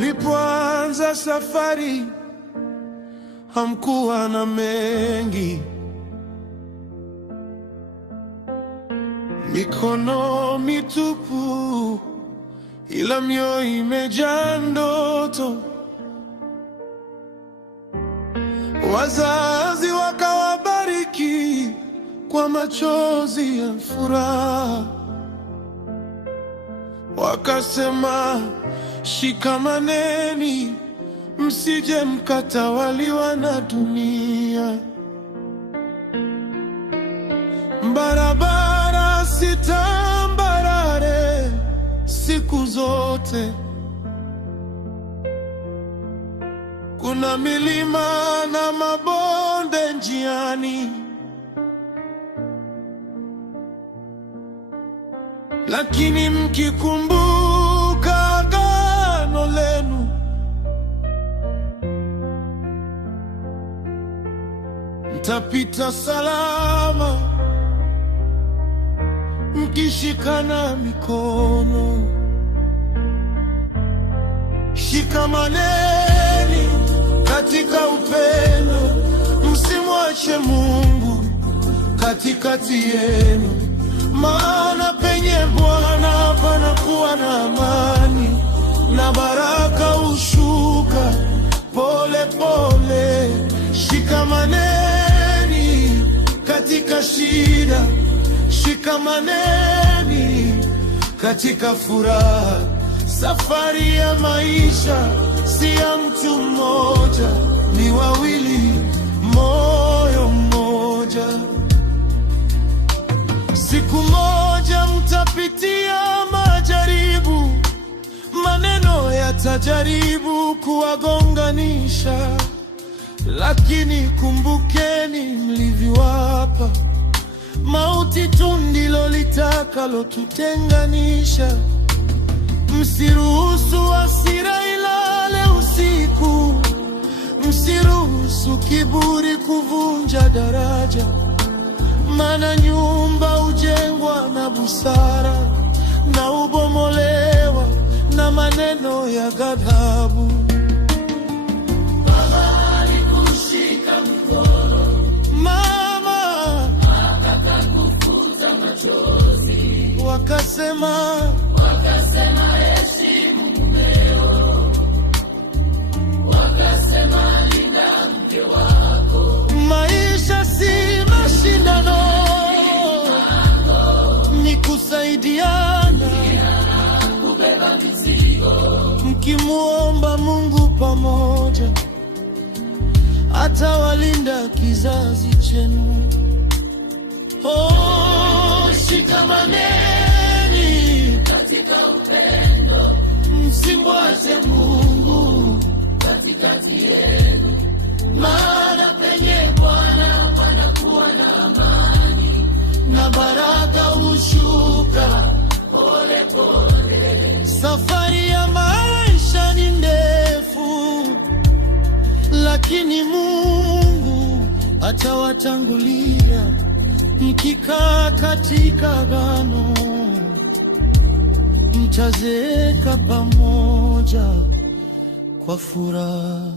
Mlipoanza safari hamkuwa na mengi, mikono mitupu, ila mioyo imejaa ndoto. Wazazi wakawabariki kwa machozi ya furaha, wakasema, shikamaneni, msije mkatawaliwa na dunia. Barabara si tambarare siku zote, kuna milima na mabonde njiani, lakini mkikumbuka agano lenu, mtapita salama mkishikana mikono. Shikamaneni katika upendo, msimwache Mungu katikati yenu, maana penye Bwana panakuwa na amani, na baraka hushuka pole pole. Shikamaneni katika shida, shikamaneni katika furaha. Safari ya maisha si ya mtu mmoja, ni wawili, moyo mmoja. Siku moja mtapitia majaribu, maneno yatajaribu kuwagonganisha, lakini kumbukeni mlivyowapa. Mauti tu ndilo litakalotutenganisha. Msiruhusu hasira ilale usiku, msiruhusu kiburi kuvunja daraja, maana nyumba hujengwa na busara na hubomolewa na maneno ya ghadhabu. Baba alikushika mkono, Mama akakufuta machozi, wakasema heshimu mumeo, wakasema linda mke wako. maisha si mashindano, ni kusaidiana, Kubeba mizigo, mkimuomba Mungu pamoja atawalinda kizazi chenu. Oh, shikamaneni katika upendo, msimwache Mungu katikati yenu, maana penye Bwana panakuwa na amani, na baraka hushuka pole pole. Safari ya maisha ni ndefu, lakini Mungu atawatangulia. Mkikaa katika agano, mtazeeka pamoja kwa furaha.